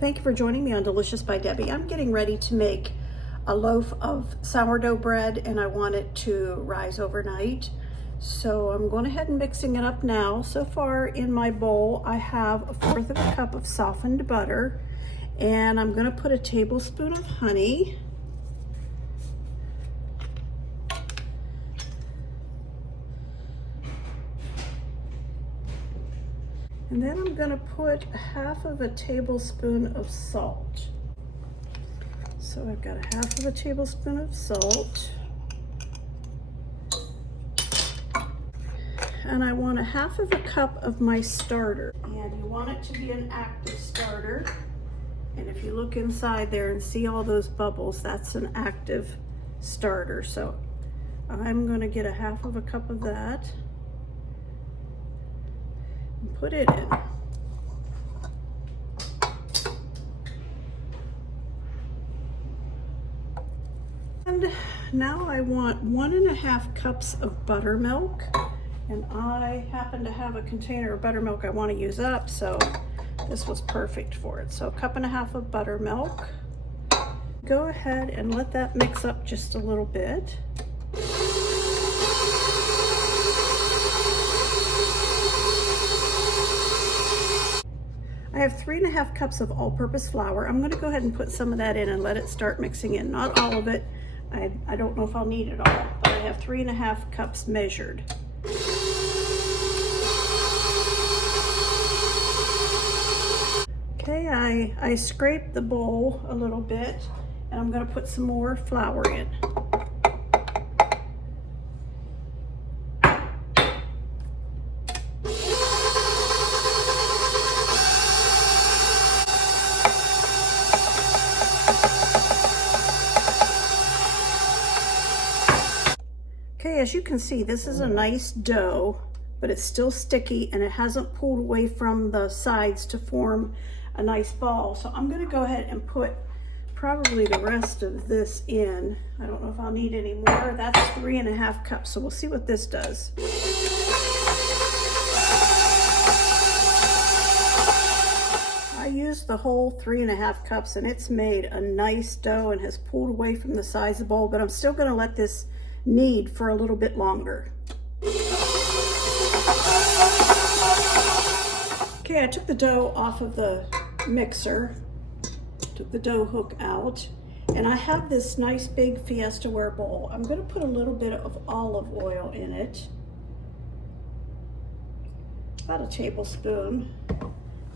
Thank you for joining me on Delicious by Debbie. I'm getting ready to make a loaf of sourdough bread and I want it to rise overnight. So I'm going ahead and mixing it up now. So far in my bowl, I have 1/4 cup of softened butter and I'm going to put a tablespoon of honey. And then I'm going to put 1/2 tablespoon of salt. So I've got 1/2 tablespoon of salt. And I want 1/2 cup of my starter. And you want it to be an active starter. And if you look inside there and see all those bubbles, that's an active starter. So I'm going to get 1/2 cup of that. Put it in. And now I want 1.5 cups of buttermilk. And I happen to have a container of buttermilk I want to use up, so this was perfect for it. So 1.5 cups of buttermilk. Go ahead and let that mix up just a little bit. I have 3.5 cups of all-purpose flour. I'm going to go ahead and put some of that in and let it start mixing in. Not all of it. I don't know if I'll need it all, but I have 3.5 cups measured. Okay, I scraped the bowl a little bit and I'm going to put some more flour in. Okay, as you can see, this is a nice dough, but it's still sticky and it hasn't pulled away from the sides to form a nice ball. So I'm going to go ahead and put probably the rest of this in. I don't know if I'll need any more. That's 3.5 cups, so we'll see what this does. I used the whole 3.5 cups and it's made a nice dough and has pulled away from the sides of the bowl, but I'm still going to let this knead for a little bit longer. Okay, I took the dough off of the mixer, took the dough hook out, and I have this nice big Fiesta-ware bowl. I'm going to put a little bit of olive oil in it, about a tablespoon.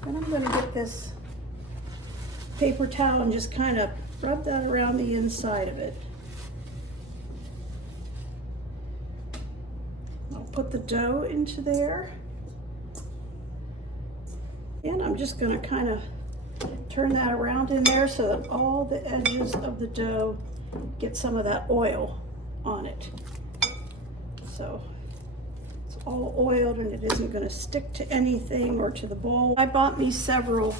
And I'm going to get this paper towel and just kind of rub that around the inside of it. I'll put the dough into there. And I'm just going to kind of turn that around in there so that all the edges of the dough get some of that oil on it. So it's all oiled and it isn't going to stick to anything or to the bowl. I bought me several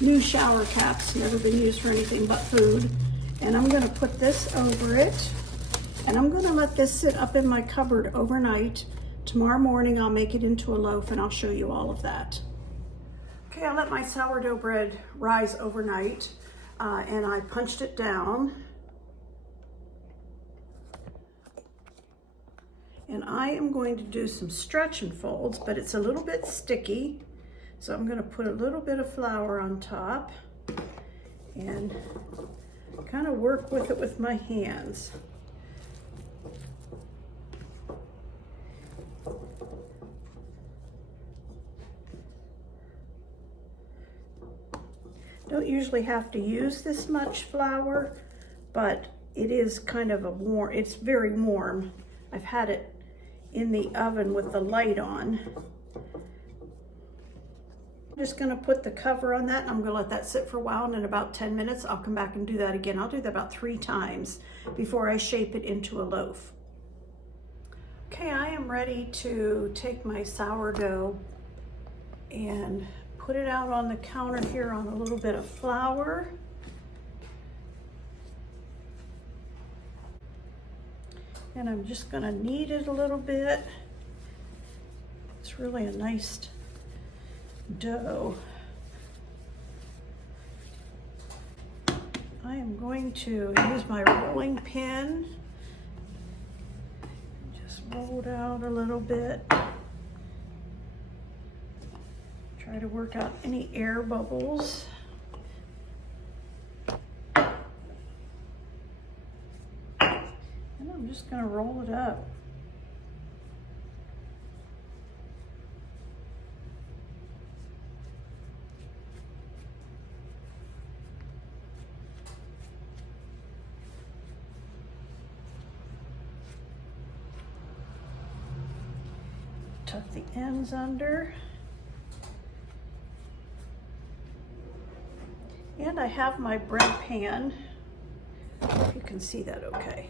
new shower caps, never been used for anything but food. And I'm going to put this over it. And I'm going to let this sit up in my cupboard overnight. Tomorrow morning I'll make it into a loaf and I'll show you all of that. Okay, I let my sourdough bread rise overnight and I punched it down. And I am going to do some stretch and folds, but it's a little bit sticky. So I'm going to put a little bit of flour on top and kind of work with it with my hands. Don't usually have to use this much flour, but it is kind of it's very warm. I've had it in the oven with the light on. I'm just gonna put the cover on that and I'm gonna let that sit for a while, and in about 10 minutes, I'll come back and do that again. I'll do that about 3 times before I shape it into a loaf. Okay, I am ready to take my sourdough and put it out on the counter here on a little bit of flour. And I'm just gonna knead it a little bit. It's really a nice dough. I am going to use my rolling pin. Just roll it out a little bit. Try to work out any air bubbles. And I'm just going to roll it up. Tuck the ends under. And I have my bread pan. You can see that okay.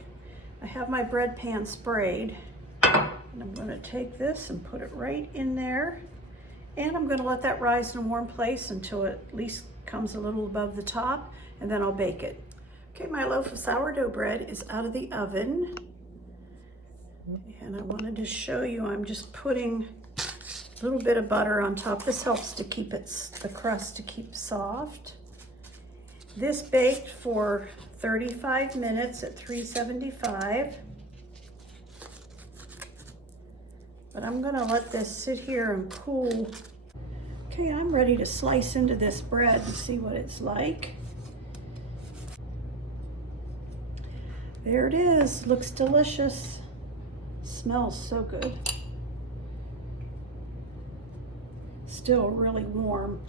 I have my bread pan sprayed. And I'm going to take this and put it right in there. And I'm going to let that rise in a warm place until it at least comes a little above the top, and then I'll bake it. Okay, my loaf of sourdough bread is out of the oven. And I wanted to show you, I'm just putting a little bit of butter on top. This helps to keep the crust to keep soft. This baked for 35 minutes at 375. But I'm gonna let this sit here and cool. Okay, I'm ready to slice into this bread and see what it's like. There it is, looks delicious. Smells so good. Still really warm.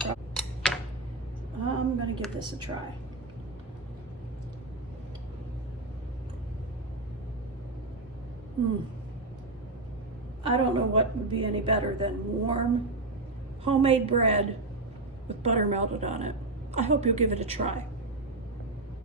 I'm gonna give this a try. I don't know what would be any better than warm homemade bread with butter melted on it. I hope you'll give it a try.